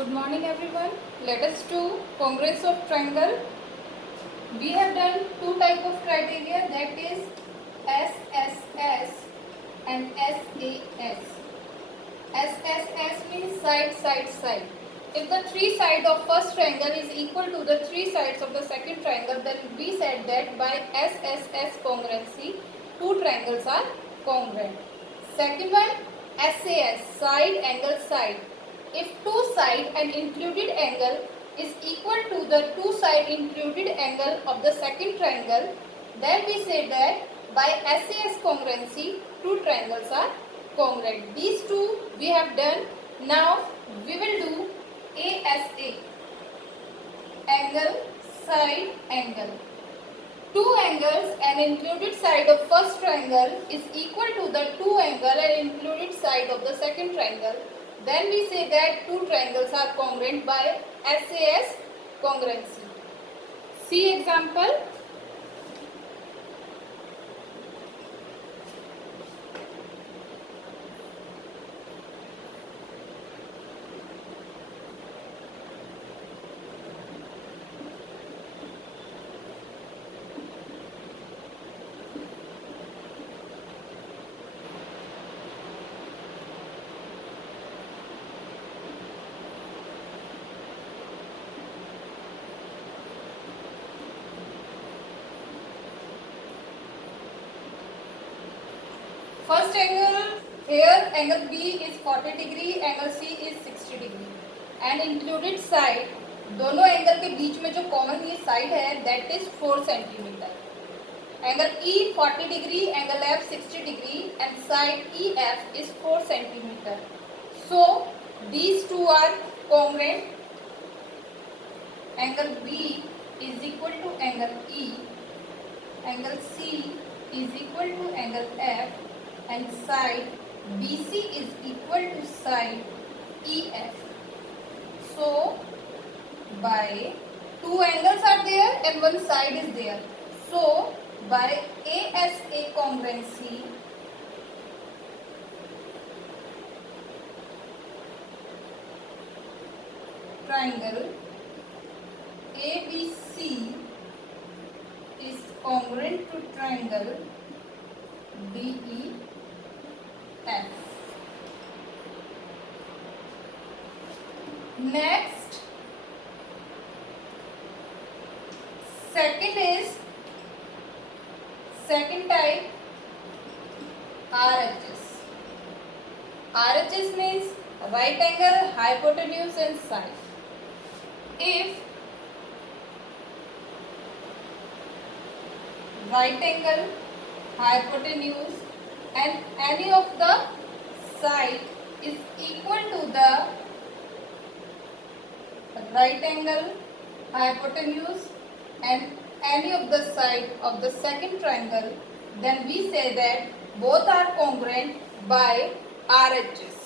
Good morning everyone. Let us do congruence of triangle. We have done two type of criteria, that is SSS and SAS. SSS means side, side, side. If the three sides of first triangle is equal to the three sides of the second triangle, then we said that by SSS congruency, two triangles are congruent. Second one, SAS, side angle side. If two side and included angle is equal to the two side included angle of the second triangle, then we say that by SAS congruency, two triangles are congruent. These two we have done. Now we will do ASA, angle side angle. Two angles and included side of first triangle is equal to the two angle and included side of the second triangle. Then we say that two triangles are congruent by SAS congruency. See example. First angle here, angle B is 40 degree, angle C is 60 degree and included side, दोनों angle के बीच में जो common ये side है that is 4 centimetre. Angle E 40 degree, angle F 60 degree and side EF is 4 centimeter. So these two are congruent. Angle B is equal to angle E, angle C is equal to angle F and side BC is equal to side EF. So by two angles are there and one side is there. So by ASA congruency, triangle ABC is congruent to triangle DEF. Next, second type RHS. RHS means right angle, hypotenuse and side. If right angle, hypotenuse and any of the side is equal to the right angle, hypotenuse and any of the side of the second triangle, then we say that both are congruent by RHS.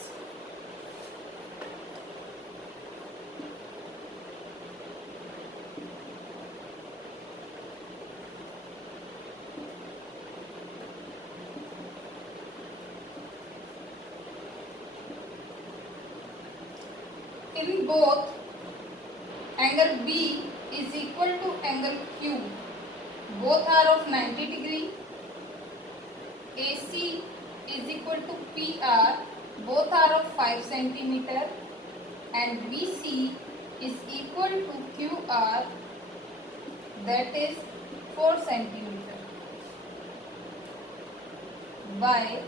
In both, angle B is equal to angle Q. Both are of 90 degree. AC is equal to PR. Both are of 5 centimeter. And BC is equal to QR. That is 4 centimeter. By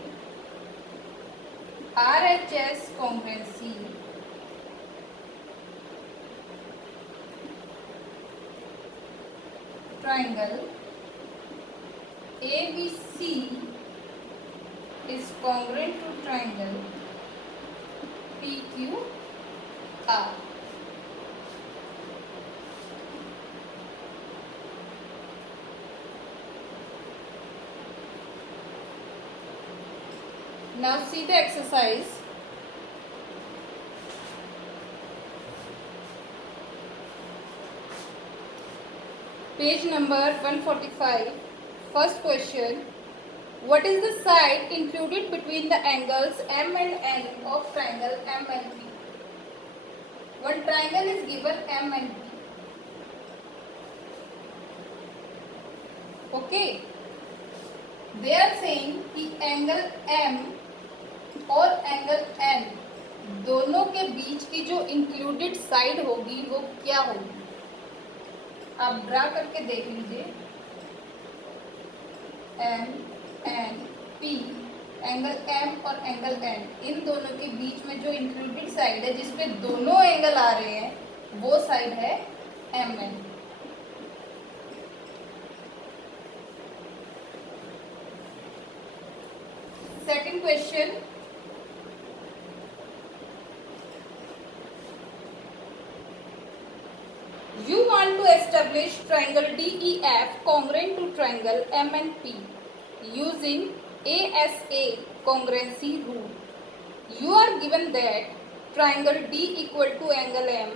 RHS congruency, triangle ABC is congruent to triangle PQR. Now see the exercise. Page number 145. First question. What is the side included between the angles M and N of triangle M and P? one triangle is given M and P. Okay, they are saying कि angle M और angle N दोनों के बीच की जो included side होगी वो क्या होगी, आप ड्रा करके देख लीजिए। M N P, angle M और एंगल N, इन दोनों के बीच में जो इंक्लूडेड साइड है जिसपे दोनों एंगल आ रहे हैं वो साइड है MN। Second question, you want to establish triangle DEF congruent to triangle MNP using ASA congruency rule. You are given that triangle D equal to angle M,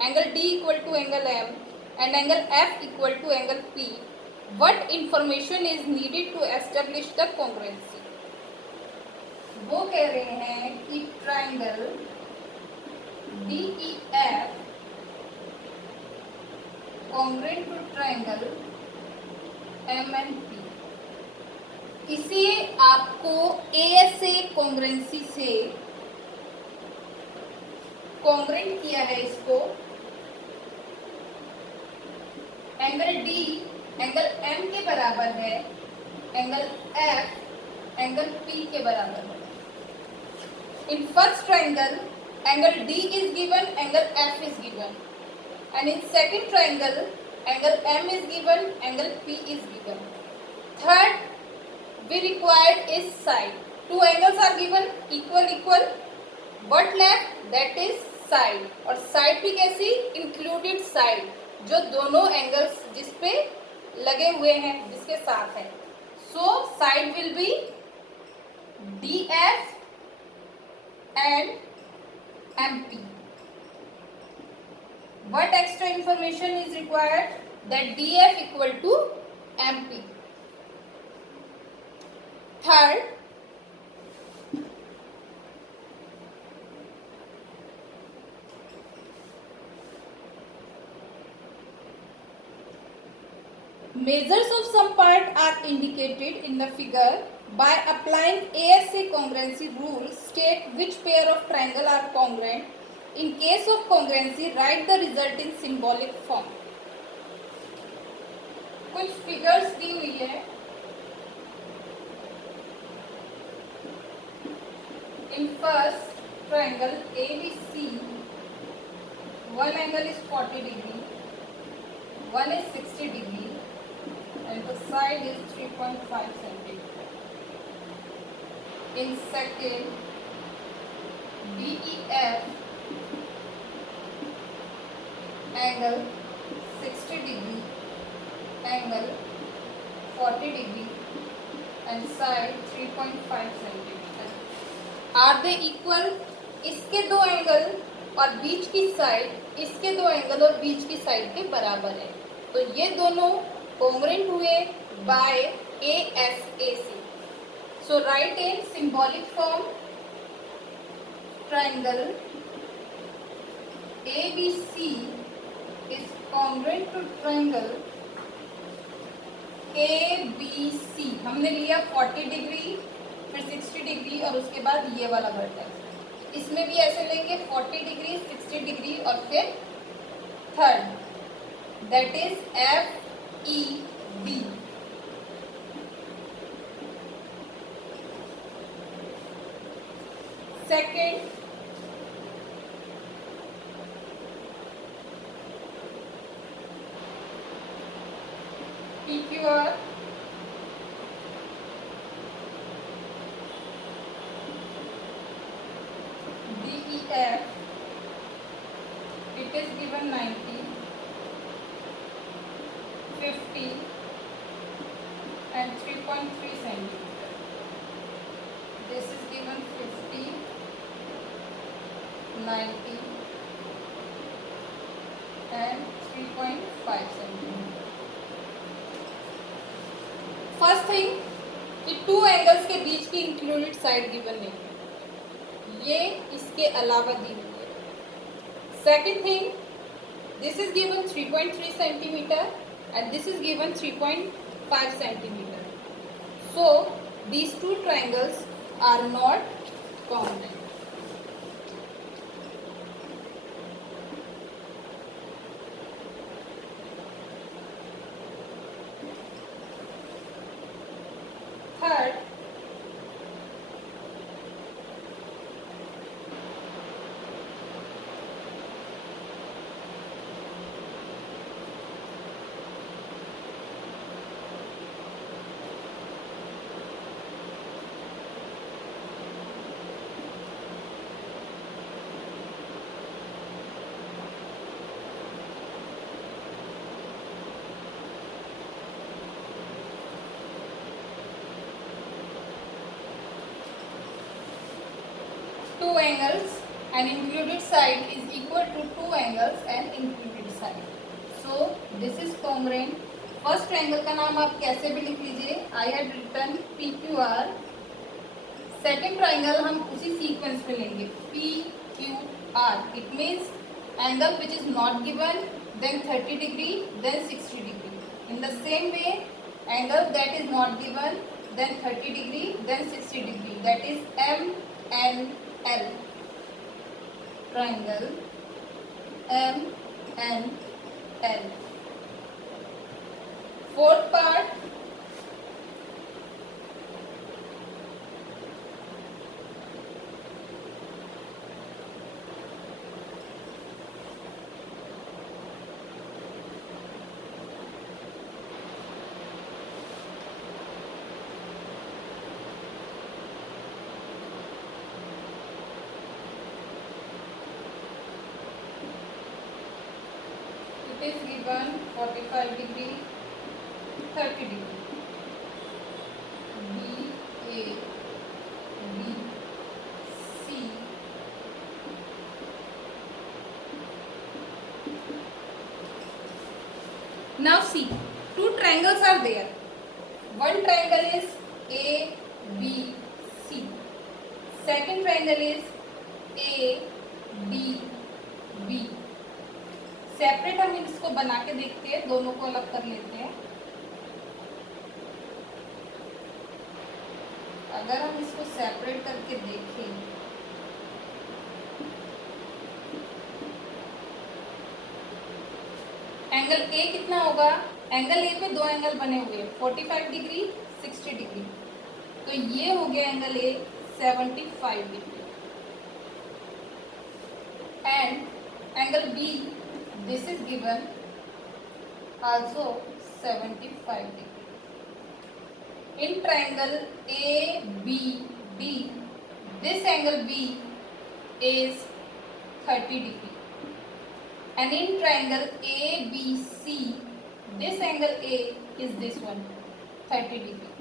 angle D equal to angle M and angle F equal to angle P. What information is needed to establish the congruency? वो कह रहे हैं कि triangle DEF congruent to triangle MNP, इसे आपको ASA congruency से congruent किया है। इसको एंगल D एंगल M के बराबर है, एंगल F एंगल P के बराबर है। In first triangle, angle D is given, angle F is given, and in second triangle, angle M is given, angle P is given. Third, we required is side. Two angles are given, equal. What left? That is side. और side भी कैसी? Included side, जो दोनों angles जिसपे लगे हुए हैं, जिसके साथ है। So side will be DF and MP. What extra information is required? That DF equal to MP. Third, measures of some part are indicated in the figure. By applying ASA congruency rule, state which pair of triangle are congruent. In case of congruency, write the result in symbolic form. कुछ figures दी हुई है। In first triangle ABC, one angle is 40 degree, one is 60 degree, and the side is 3.5 centimeter. In second DEF, angle 60 degree, angle 40 degree, and side 3.5 centimeter. Are they equal? इसके दो angle और बीच की side इसके दो angle और बीच की side के बराबर है, तो ये दोनों congruent हुए by ASAC. So write in symbolic form, triangle ABC is congruent to triangle ABC. हमने लिया 40 डिग्री, फिर 60 डिग्री और उसके बाद ये वाला वर्टेक्स। इसमें भी ऐसे लेंगे 40 डिग्री, 60 डिग्री और फिर third, that is FEB. Second, PQR, DEF, it is given 90, 50 and 3.3 centimeter. This is given 50, 90 and 3.5 centimeter. First thing कि टू एंगल्स के बीच की इंक्लूडेड साइड गिवन नहीं है, ये इसके अलावा दी हुई है। Second thing, this is given 3.3 centimeter and this is given 3.5 centimeter. So these two triangles are not congruent. Third, two angles and included side is equal to two angles and included side. So this is congruent. First triangle का नाम आप कैसे भी लिख लीजिए, I had written P Q R. Second triangle हम उसी sequence में लेंगे, P Q R. It means angle which is not given, then 30 degree, then 60 degree. In the same way angle that is not given, then 30 degree, then 60 degree, that is M N L. Triangle M N L. Fourth part, it is given 45 degree, 30 degree. B, A, B, C. Now see, two triangles are there. One triangle is A, B, C. Second triangle is A, D, B. Separate हम इसको बना के देखते हैं, दोनों को अलग कर लेते हैं. अगर हम इसको सेपरेट करके देखें, एंगल ए कितना होगा? एंगल ए पे दो एंगल बने हुए हैं, 45 डिग्री, 60 डिग्री. तो ये हो गया angle A 75 degree. And angle B, this is given also 75 degree. In triangle ABD, this angle B is 30 degree, and in triangle ABC, this angle A is this one, 30 degree.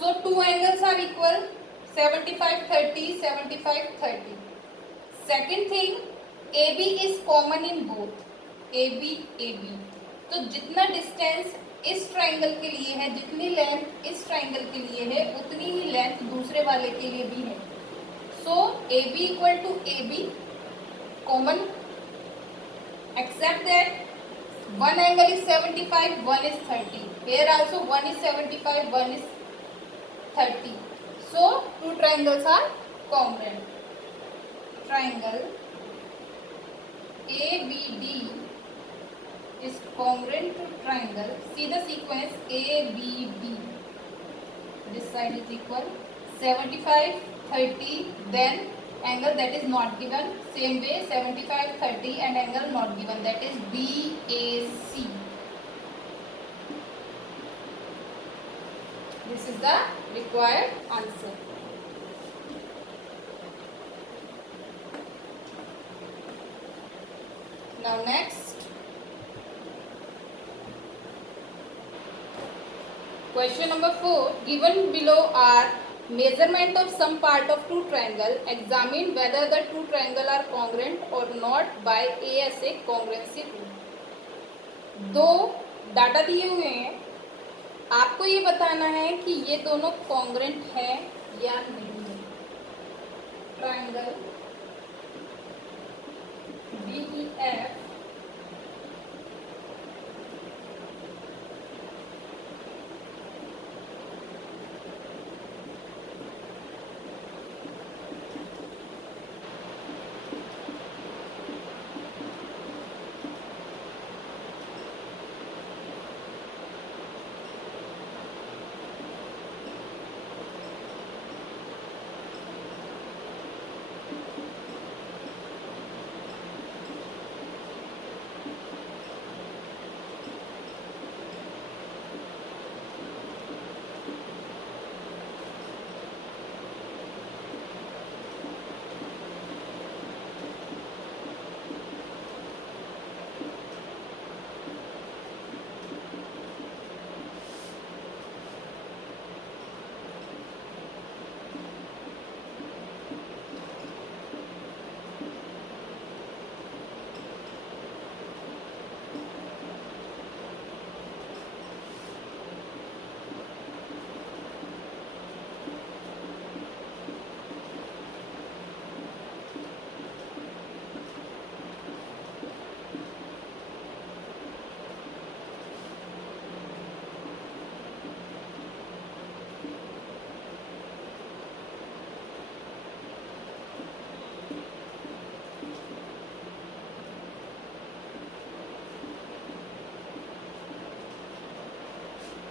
So two angles are equal, 75 30, 75 30. Second thing, AB is common in both, AB AB. तो जितना distance इस triangle के लिए है, जितनी length इस triangle के लिए है, उतनी ही लेंथ दूसरे वाले के लिए भी है. So A B equal to A B common, except that one angle is 75, one is 30. Here also one is 75, one is 30. So two triangles are congruent. Triangle ABD is congruent to triangle. See the sequence ABD. This side is equal 75 30, then angle that is not given, same way 75 30 and angle not given, that is BAC. This is the required answer. Now next, question number 4. Given below are measurement of some part of two triangle. Examine whether the two triangle are congruent or not by ASA congruency rule. दो data दिए हुए हैं, आपको ये बताना है कि ये दोनों कॉन्ग्रेंट है या नहीं है. Triangle DEF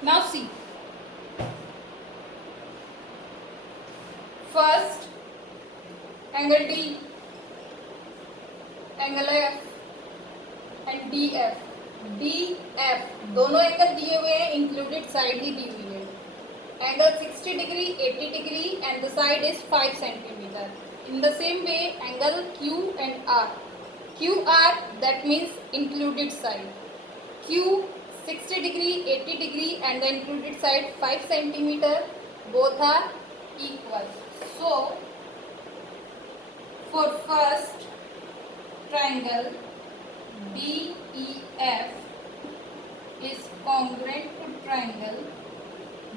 Now see, first angle D, angle F and DF. DF दोनों एंगल दिए हुए हैं, इंक्लूडेड साइड ही दी हुई है. Angle 60 degree, 80 degree and the side is 5 centimeter. In the same way, angle Q and R. QR, that means included side. Q 60 degree, 80 degree and the included side 5 centimeter. Both are equal. So, for first triangle DEF is congruent to triangle.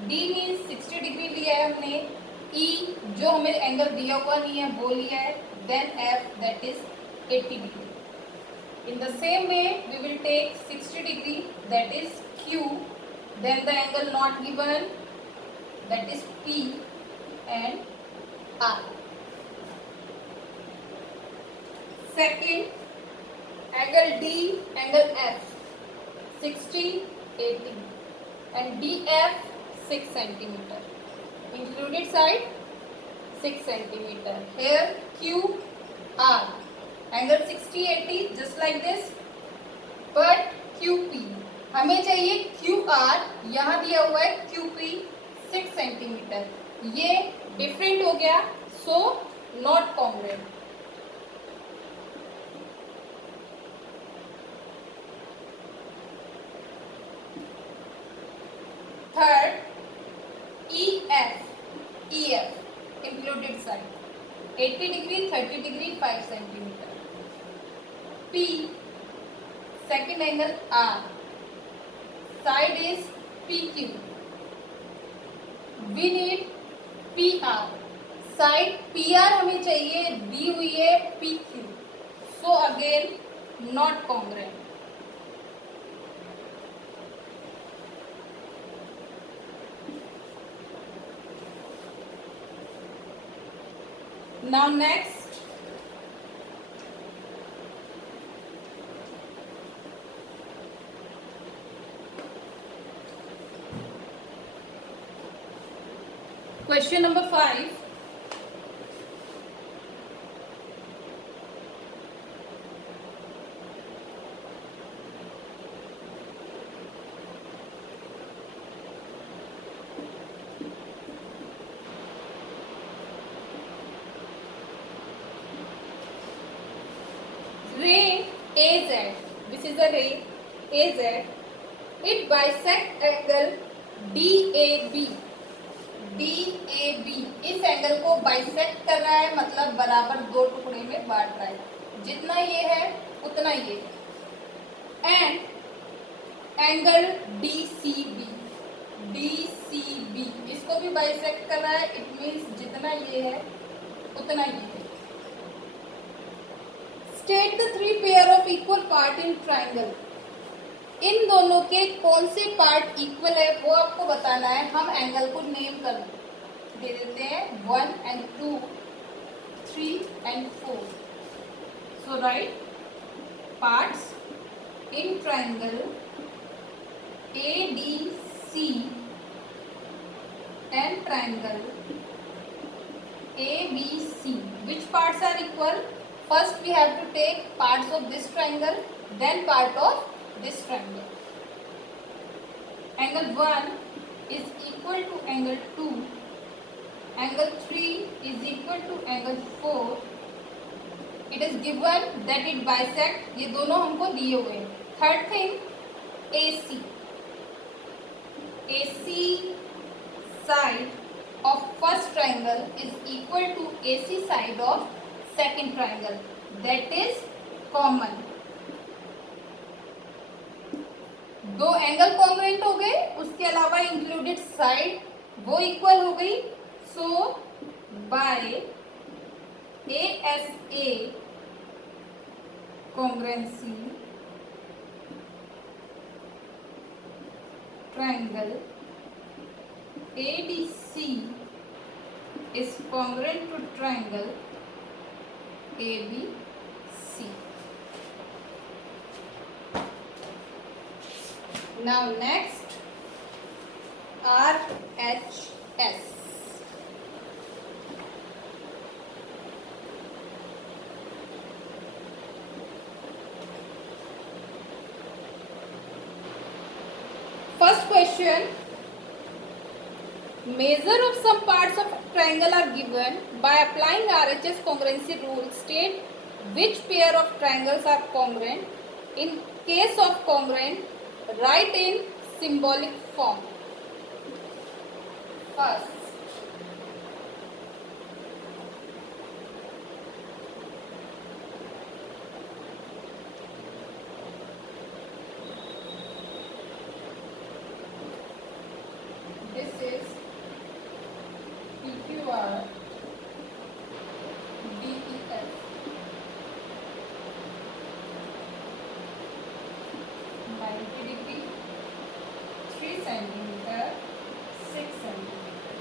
D means 60 degree लिया है हमने. E जो हमें angle दिया हुआ नहीं है वो लिया है. Then F that is 80 degree. In the same way we will take 60 degree that is Q. Then the angle not given that is P and R. Second angle D, angle F 60, 80 and DF 6 centimeter. Included side 6 centimeter. Here Q R angle 60, 80 just like this. But QP हमें चाहिए QR, यहाँ दिया हुआ है QP 6 centimeter. ये different हो गया, so not congruent. Third, EF included side 80 degree, 30 degree, 5 centimeter. P second angle R, side is PQ. We need PR, side PR हमें चाहिए, दी हुई है PQ. So again not congruent. Now next, question number 5. Ray AZ, this is a ray AZ, it bisect angle DAB. DAB इस angle को bisect कर रहा है, मतलब बराबर दो टुकड़े में बांट रहा है. जितना ये है उतना ये. एंड एंगल DCB, DCB इसको भी बाइसेक्ट कर रहा है. इट मीन्स जितना ये है उतना ये है. State the three pair of equal part in triangle. इन दोनों के कौन से पार्ट इक्वल है वो आपको बताना है। हम एंगल को नेम कर दे देते हैं 1 and 2, 3 and 4. So write parts in triangle ADC and triangle ABC. Which parts are equal? First we have to take parts of this triangle, then part of this triangle. Angle 1 is equal to angle 2. Angle 3 is equal to angle 4. It is given that it bisect. ये दोनों हमको दिए हुए हैं. Third thing, AC. AC side of first triangle is equal to AC side of second triangle. That is common. दो angle congruent हो गए, उसके अलावा इंक्लूडेड साइड वो इक्वल हो गई. सो bye ASA congruency triangle ADC is congruent to triangle ABC. Now next, RHS. First question, measure of some parts of triangle are given. By applying RHS congruency rule, state which pair of triangles are congruent. In case of congruent, write in symbolic form. First, this is PQR DEF. Degree, 3 centimeter, 6 centimeter.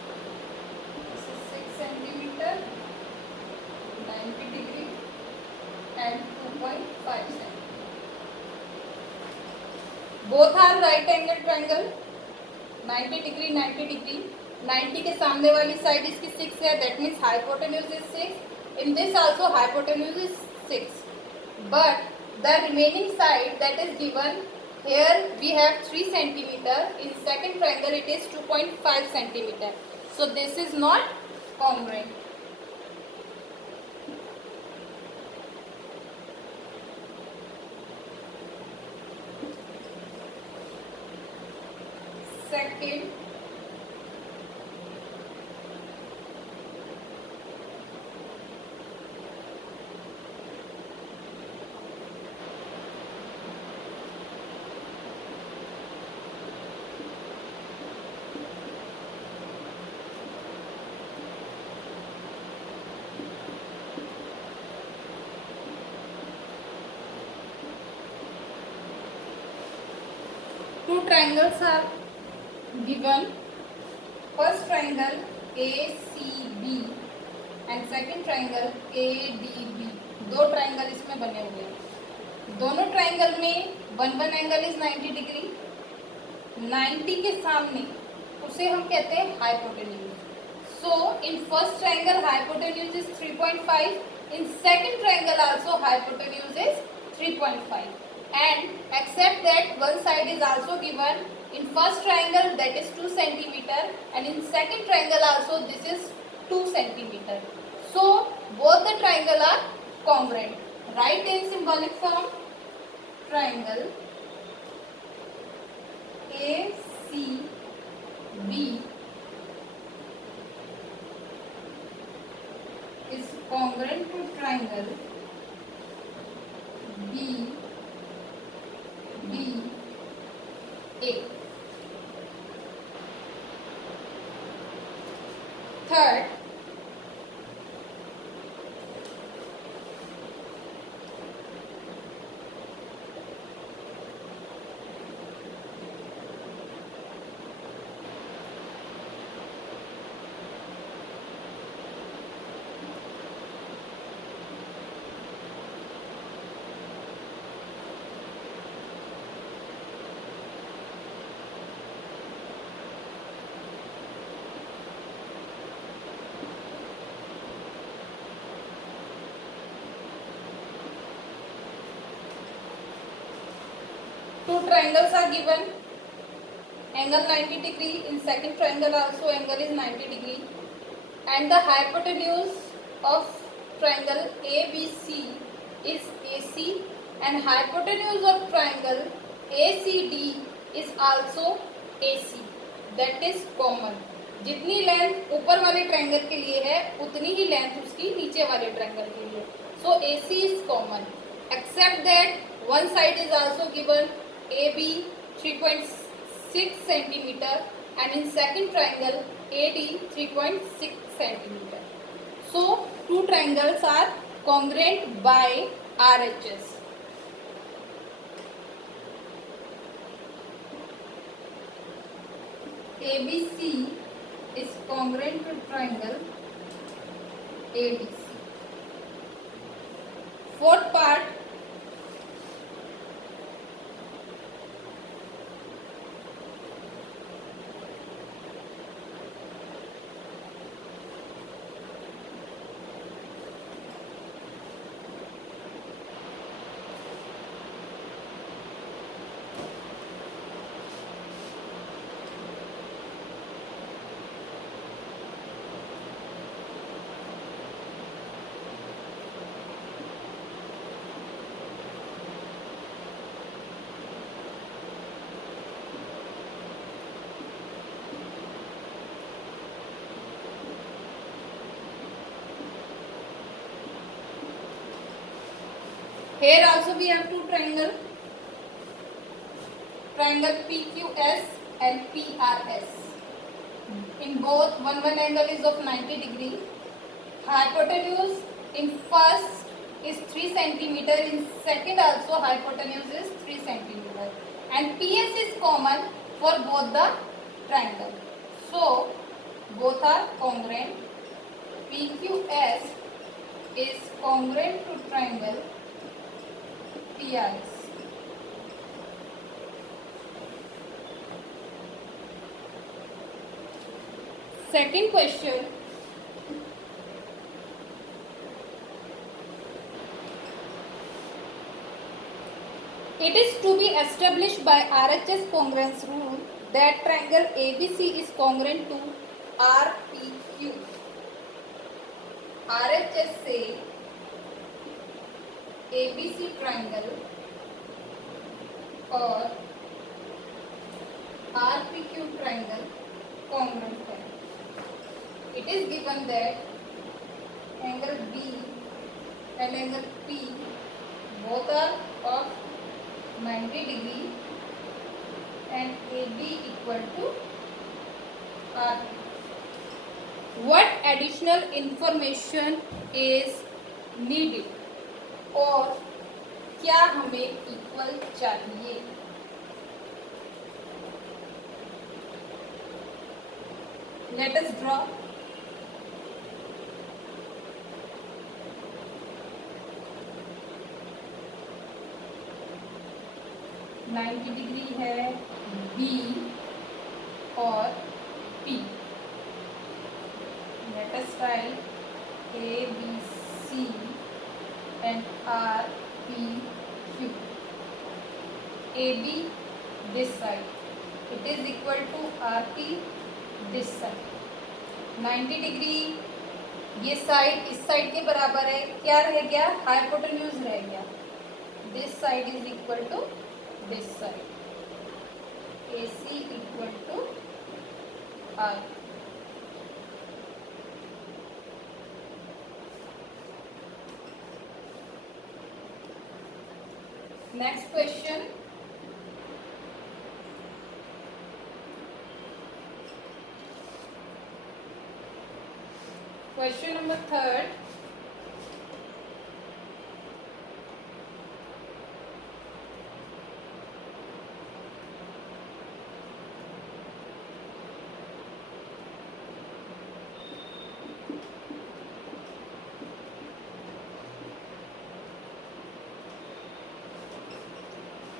This is 6 centimeter, 90 degree, and 2.5 centimeter. Both are right angle triangle. 90 degree, 90 degree. 90 के सामने वाली side इसकी 6 है. That means hypotenuse is 6. In this also hypotenuse is 6. But the remaining side that is given here we have 3 centimeter. In second triangle it is 2.5 centimeter. So this is not congruent. Second, two triangles are given. First triangle ACB and second triangle ADB. दो triangle इसमें बने हुए हैं. दोनों triangle में one angle is 90 degree. 90 के सामने उसे हम कहते हैं hypotenuse. So in first triangle hypotenuse is 3.5. In second triangle also hypotenuse is 3.5. and accept that one side is also given. In first triangle that is 2 centimeter and in second triangle also this is 2 centimeter. So both the triangle are congruent. Write in symbolic form. Triangle ACB is congruent to triangle BDA. Third, Two triangles are given. Angle 90 degree. In second triangle also angle is 90 degree. And the hypotenuse of triangle ABC is AC, and hypotenuse of triangle ACD is also AC. That is common. जितनी length ऊपर वाले triangle के लिए है उतनी ही length उसकी नीचे वाले ट्रायंगल के लिए. So AC is common, except that one side is also given AB 3.6 centimeter, and in second triangle AD 3.6 centimeter. So two triangles are congruent by RHS. ABC is congruent to triangle ADC. Fourth part, here also we have two triangle PQS and PRS. In both one angle is of 90 degree. Hypotenuse in first is 3 centimeter, in second also hypotenuse is 3 centimeter, and PS is common for both the triangle. So both are congruent. PQS is congruent to triangle PRS. Second question. It is to be established by RHS congruence rule that triangle ABC is congruent to RPQ. RHS से ABC triangle और RPQ triangle congruent है. It is given that angle B and angle P both are of 90 degree and AB equal to RP. What additional information is needed? और क्या हमें equal चाहिए? Let us draw. Ninety degree है B और P. Let us write A, B, C and R, P, Q. AB this side, it is equal to RP this side. 90 degree ये side इस side के बराबर है. क्या रह गया? हाइपोटेन्यूज रह गया. This side is equal to this side. AC equal to R. Next question. Question number 3.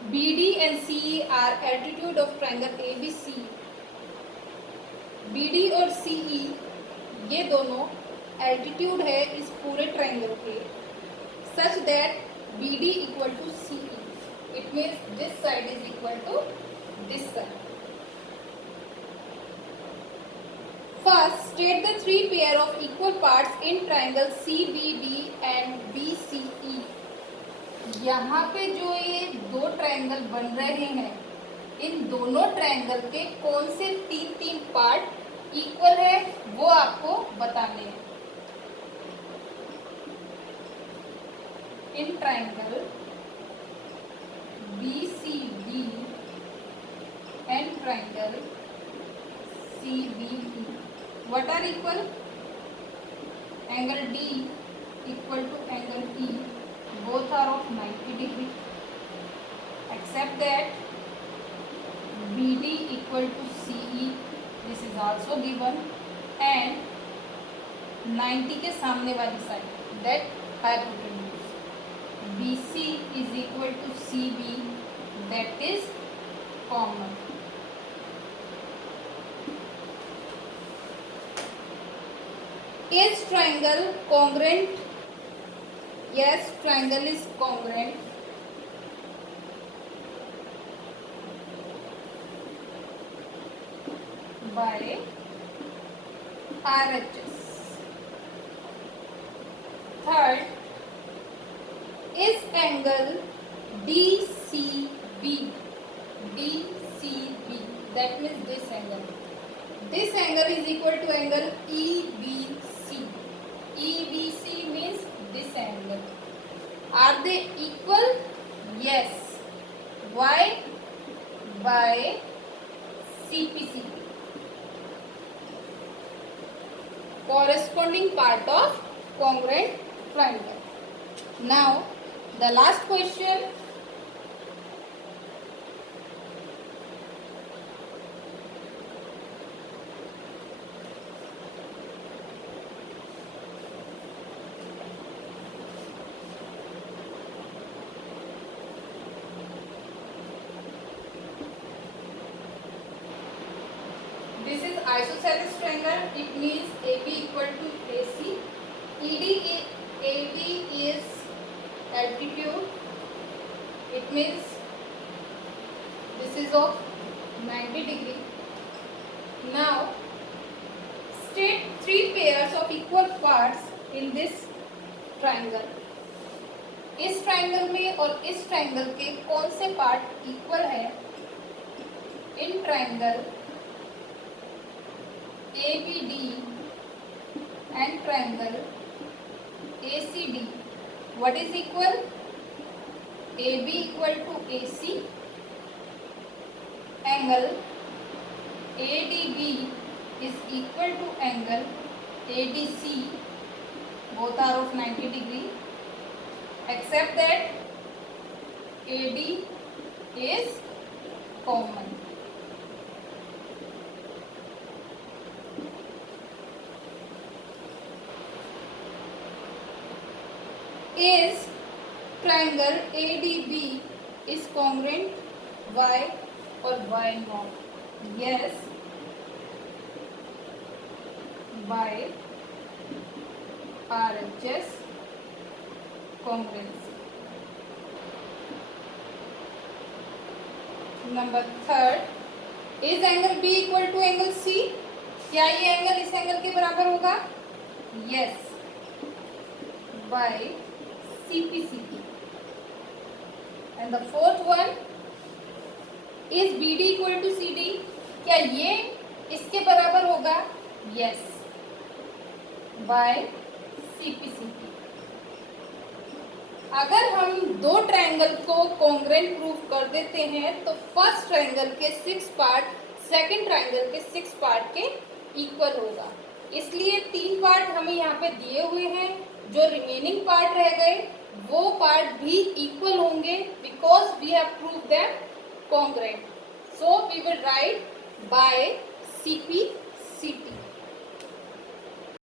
BD and CE are altitude of triangle ABC. BD और CE ये दोनों altitude है इस पूरे triangle के, such that BD equal to CE. It means this side is equal to this side. First, state the three pair of equal parts in triangle CBD and BCE. यहाँ पे जो ये दो ट्रायंगल बन रहे हैं, इन दोनों ट्रायंगल के कौन से तीन तीन पार्ट इक्वल है वो आपको बताने हैं. In triangle BCD and triangle CBE, what are equal? Angle D equal to angle E, both are of 90 degree, except that BD equal to CE, this is also given, and 90 के सामने वाली side, that hypotenuse. BC is equal to CB, that is common. Is triangle congruent? Yes, triangle is congruent. By RHS. Third, is angle DCB, that means this angle is equal to angle EBC. EBC means this angle. Are they equal? Yes. Why? By CPC, corresponding part of congruent triangle. Now the last question. This is isosceles triangle. It means AB equal to AC. AD is altitude. It means this is of 90 degree. Now state three pairs of equal parts in this triangle. इस triangle में और इस triangle के कौन से part equal है? In triangle ABD and triangle ACD, what is equal? AB equal to AC, angle ADB is equal to angle ADC, both are of 90 degree, except that AD is common. Is triangle ADB is congruent? Why or why not? Yes, by RHS congruency. Number third, is angle B equal to angle C? क्या ये angle इस angle के बराबर होगा? Yes, by CPCP. And the fourth one, is BD equal to CD? क्या ये इसके बराबर होगा? Yes, by CPCP. अगर हम दो ट्रायंगल को कॉन्ग्रुएंट प्रूव कर देते हैं तो फर्स्ट ट्रायंगल के 6 पार्ट सेकंड ट्रायंगल के 6 पार्ट के इक्वल होगा. इसलिए 3 पार्ट हमें यहाँ पे दिए हुए हैं. जो रिमेनिंग पार्ट रह गए वो पार्ट भी इक्वल होंगे because we have prove them congruent. So we will write by CPCT.